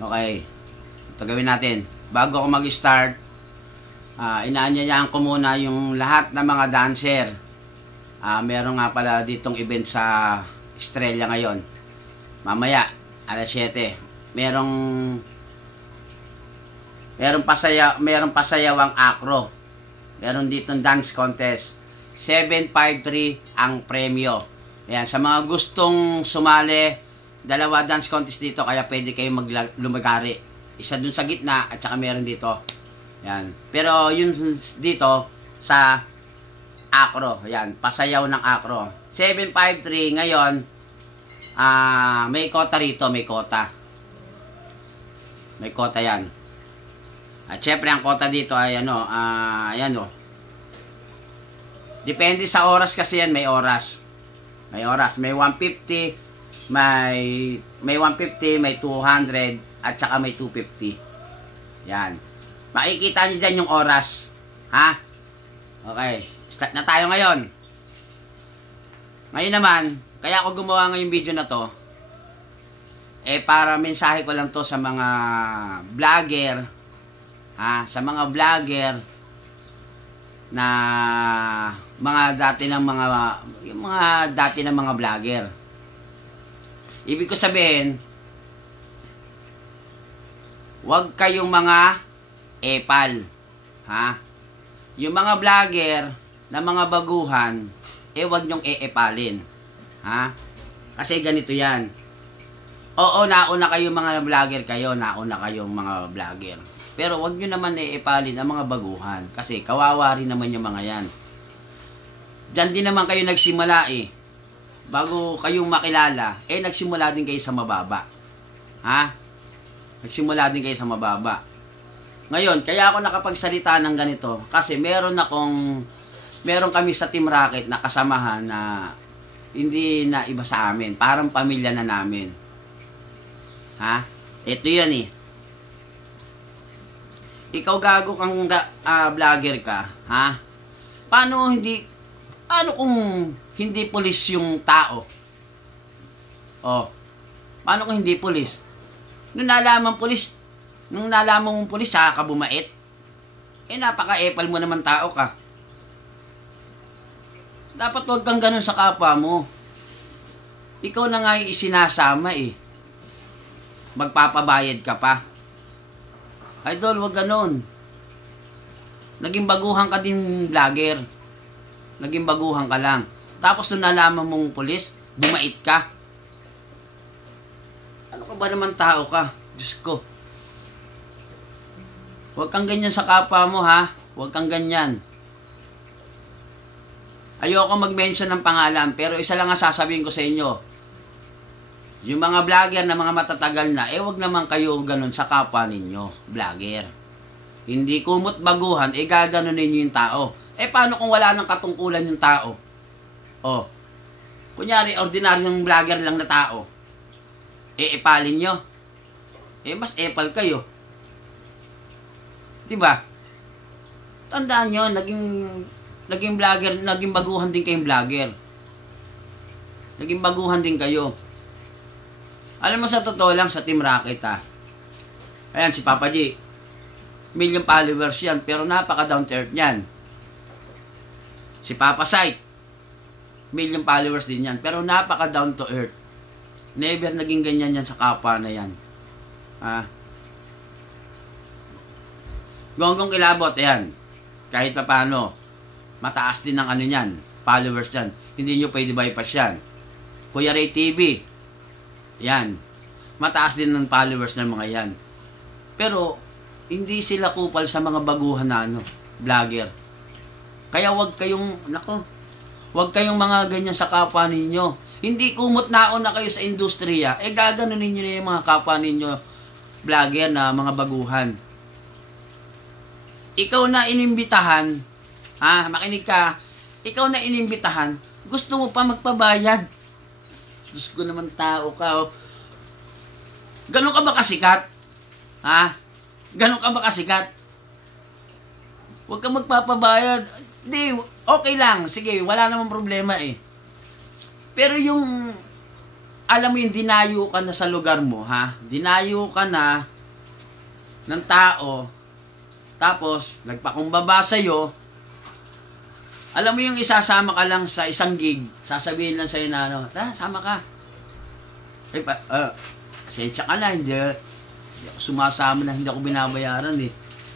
Okay. Ito gawin natin. Bago ako mag-start, inaanyayaan ko muna yung lahat ng mga dancer. Meron nga pala ditong event sa Estrella ngayon. Mamaya, alas 7. Merong pasayawang acro. Meron ditong dance contest. 753 ang premyo. Ayan, sa mga gustong sumali, dalawa dance contest dito, kaya pwede kayo lumagari. Isa dun sa gitna at saka meron dito. Ayan. Pero yun dito sa acro. Ayan, pasayaw ng acro. 753 ngayon, may kota rito, may kota. May kota yan. At syempre ang kota dito ay ayan o. Depende sa oras kasi yan, may oras. May oras, may 150, may 150, may 200 at saka may 250. Yan. Makikita niyo diyan yung oras. Ha? Okay, start na tayo ngayon. Ngayon naman, kaya ako gumawa ngayong video na to, para mensahe ko lang to sa mga vlogger, sa mga vlogger na mga dati ng mga vlogger. Ibig ko sabihin, huwag kayong mga epal. Yung mga vlogger na mga baguhan, huwag nyong eepalin. Kasi ganito yan. Oo, nauna kayong mga vlogger kayo, nauna kayong mga vlogger. Pero wag nyo naman iipalin ang mga baguhan. Kasi kawawa rin naman yung mga yan. Diyan din naman kayo nagsimula Bago kayong makilala, nagsimula din kayo sa mababa. Nagsimula din kayo sa mababa. Ngayon, kaya ako nakapagsalita ng ganito. Kasi meron kami sa Team Rocket na kasamahan na hindi na iba sa amin. Parang pamilya na namin. Ito yan Ikaw gago kang vlogger ka, Paano kung hindi pulis yung tao? Paano kung hindi pulis? Nung nalaman mong pulis, saka ka bumait? Napaka-epal mo naman tao ka. Dapat huwag kang ganun sa kapwa mo. Ikaw na nga yung isinasama Magpapabayad ka pa. Idol, wag ganun. Naging baguhan ka din vlogger. Naging baguhan ka lang. Tapos nung nalaman mong pulis, bumait ka. Ano ka ba naman tao ka? Diyos ko. Huwag kang ganyan sa kapwa mo, Huwag kang ganyan. Ayoko mag-mention ng pangalan, pero isa lang ang sasabihin ko sa inyo. Yung mga vlogger na mga matatagal na, wag naman kayo ganun sa kapwa ninyo, vlogger. Hindi kumot baguhan, gaganon ninyo yung tao. Paano kung wala nang katungkulan yung tao? Kunyari, ordinaryong vlogger lang na tao. Epalin nyo. Mas epal kayo. Diba? Tandaan nyo, naging vlogger, naging baguhan din kayong vlogger. Naging baguhan din kayo. Alam mo, sa totoo lang, sa Team Rocket, ayan, si Papa G. Million followers yan, pero napaka down to earth yan. Si Papa Sight, million followers din yan, pero napaka down to earth. Never naging ganyan yan sa kapwa na yan. Gonggong Kilabot, ayan. Kahit pa paano, mataas din ang yan, followers yan. Hindi nyo pwede bypass yan. Kuya Ray TV, yan. Mataas din ng followers ng mga yan. Pero, hindi sila kupal sa mga baguhan na vlogger. Kaya wag kayong mga ganyan sa kapwa ninyo. Hindi kumot nauna kayo sa industriya, gaganon ninyo na yung mga kapwa ninyo, vlogger na mga baguhan. Ikaw na inimbitahan, makinig ka, ikaw na inimbitahan, gusto mo pa magpabayad. Diyos ko naman, tao ka. Ganon ka ba kasikat? Ganon ka ba kasikat? Huwag kang magpapabayad. Di, okay lang. Sige, wala namang problema Pero yung alam mo yung dinayo ka na sa lugar mo, ha? Dinayo ka na ng tao, tapos nagpakumbaba sa'yo, alam mo yung isasama ka lang sa isang gig, sasabihin lang sa'yo na ano, sama ka. Sensya ka na, hindi ako sumasama na, hindi ako binabayaran eh.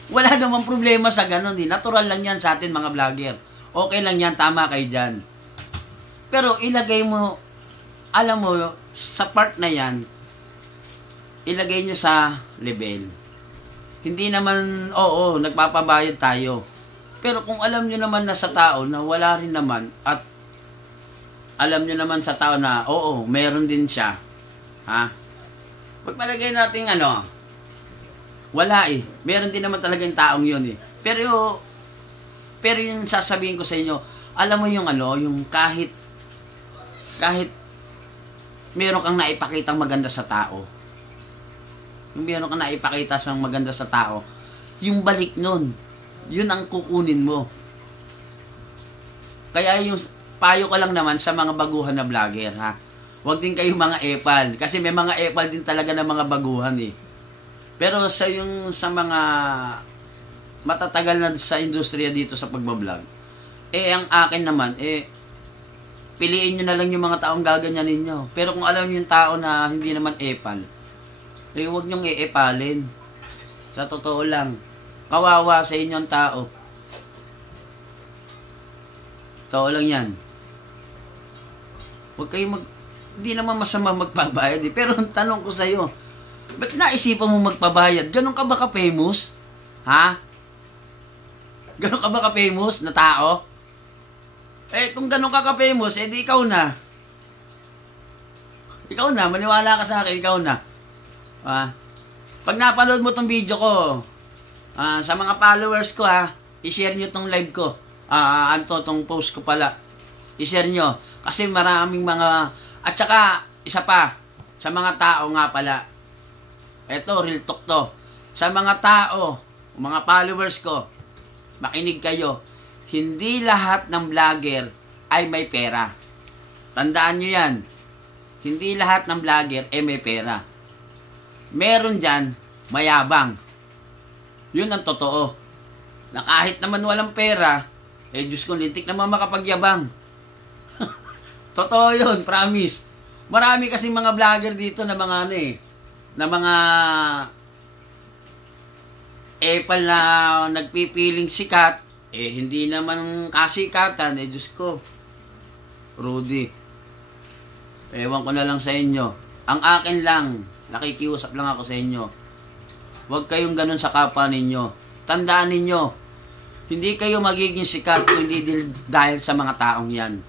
Wala namang problema sa ganun eh. Natural lang yan sa atin mga vlogger. Okay lang yan, tama kayo dyan. Pero ilagay mo, alam mo, sa part na yan, ilagay nyo sa level. Hindi naman, oo, nagpapabayad tayo. Pero kung alam nyo naman na sa tao na wala rin naman, at alam nyo naman sa tao na, oo, meron din siya, ha? Pagpalagay natin wala eh. Meron din naman talaga yung taong yun eh. Pero yung sasabihin ko sa inyo, alam mo yung yung kahit meron kang naipakitang maganda sa tao. Yung meron kang naipakita sang maganda sa tao, yung balik nun, yun ang kukunin mo. Kaya yung payo ko lang naman sa mga baguhan na vlogger, ha? Huwag din kayong mga epal. Kasi may mga epal din talaga ng mga baguhan eh. Pero sa mga matatagal na sa industriya dito sa pagbablog, ang akin naman, piliin nyo na lang yung mga taong gaganyanin nyo. Pero kung alam nyo yung tao na hindi naman epal, huwag nyong iepalin. Sa totoo lang, kawawa sa inyo ang tao. Totoo lang yan. Huwag kayong hindi naman masama magpabayad eh. Pero ang tanong ko sa'yo, ba't naisipan mo magpabayad? Ganon ka ba ka-famous? Ha? Ganon ka ba ka-famous na tao? Kung ganon ka ka-famous, di ikaw na. Ikaw na, maniwala ka sa akin, ikaw na. Pag napanood mo tong video ko, sa mga followers ko i-share nyo tong live ko. Tong post ko pala. I-share nyo. Kasi maraming mga, at saka, isa pa, sa mga tao nga pala, eto, real talk to. Sa mga tao, mga followers ko, makinig kayo, hindi lahat ng vlogger ay may pera. Tandaan nyo yan. Hindi lahat ng vlogger ay may pera. Meron dyan, mayabang. Yun ang totoo. Na kahit naman walang pera, Diyos ko, lintik naman makapagyabang. Totoo yun, promise. Marami kasing mga vlogger dito na mga na mga epal na nagpipiling sikat, hindi naman kasikatan, Diyos ko. Rudy. Ewan ko na lang sa inyo. Ang akin lang, nakikiusap lang ako sa inyo. Huwag kayong ganun sa kapwa ninyo. Tandaan ninyo, hindi kayo magiging sikat kung hindi dahil sa mga taong yan.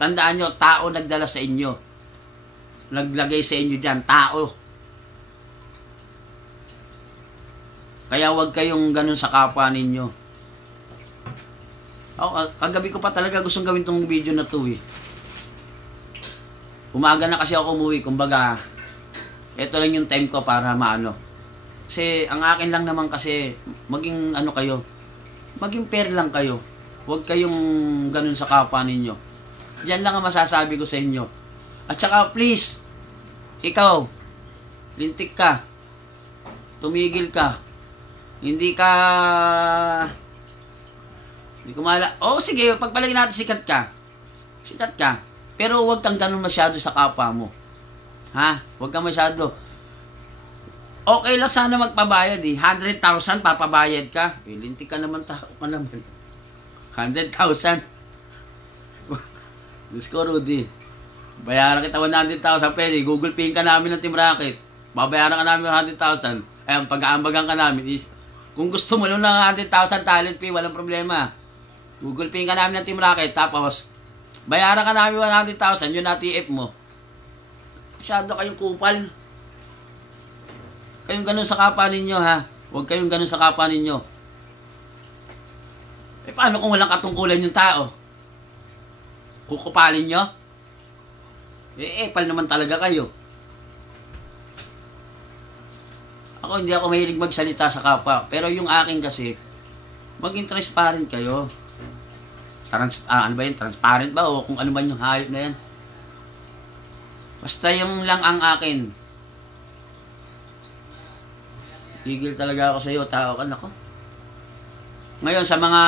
Tandaan nyo, tao nagdala sa inyo. Naglagay sa inyo dyan, tao. Kaya huwag kayong ganun sa kapwa ninyo. Kagabi ko pa talaga gustong gawin tong video na to eh. Umaga na kasi ako umuwi, kumbaga, ito lang yung time ko para maano. Kasi ang akin lang naman kasi, maging kayo, maging fair lang kayo. Huwag kayong ganun sa kapwa ninyo. Yan lang ang masasabi ko sa inyo. At saka please, ikaw, lintik ka, tumigil ka, hindi ko sige, pagpalagay natin sikat ka, pero huwag kang ganun masyado sa kapwa mo. Ha? Huwag kang masyado. Okay lang sana magpabayad 100,000 papabayad ka. Lintik ka naman, tao ka naman. 100,000. Diyos ko, Rudy. Bayaran kita 100,000, pwede. Google Pay ka namin ng Team Rocket. Babayaran ka namin 100,000. Pag-aambagan ka namin is, kung gusto mo lang ng 100,000 talent fee, walang problema. Google Pay ka namin ng Team Rocket, tapos, bayaran ka namin 100,000, yun na TF mo. Masyado kayong kupal. Kayong ganun sa kapwa ninyo, ha? Huwag kayong ganun sa kapwa ninyo. Paano kung walang katungkulan yung tao? Kukupalin nyo? Epal naman talaga kayo. Hindi ako mahilig magsalita sa kapwa. Pero yung akin kasi, maging transparent kayo. Ano ba yun? Transparent ba? O kung ano ba yung hayop na yan? Basta yung lang ang akin. Tigil talaga ako sa iyo, tao ka, nako. Ngayon, sa mga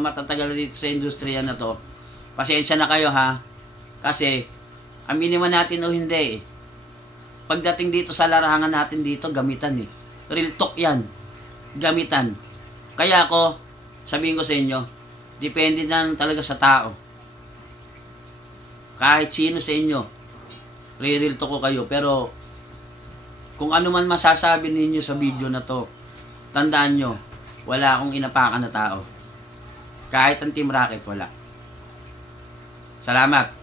matatagal dito sa industriya na to, pasensya na kayo ha. Kasi, aminin man natin o hindi eh. Pagdating dito sa larangan natin dito, gamitan eh. Real talk yan. Gamitan. Kaya ako, sabihin ko sa inyo, depende na talaga sa tao. Kahit sino sa inyo, real talk ko kayo. Pero, kung ano man masasabi ninyo sa video na to, tandaan nyo, wala akong inapakan na tao. Kahit ang Team Rocket, wala. Salamat.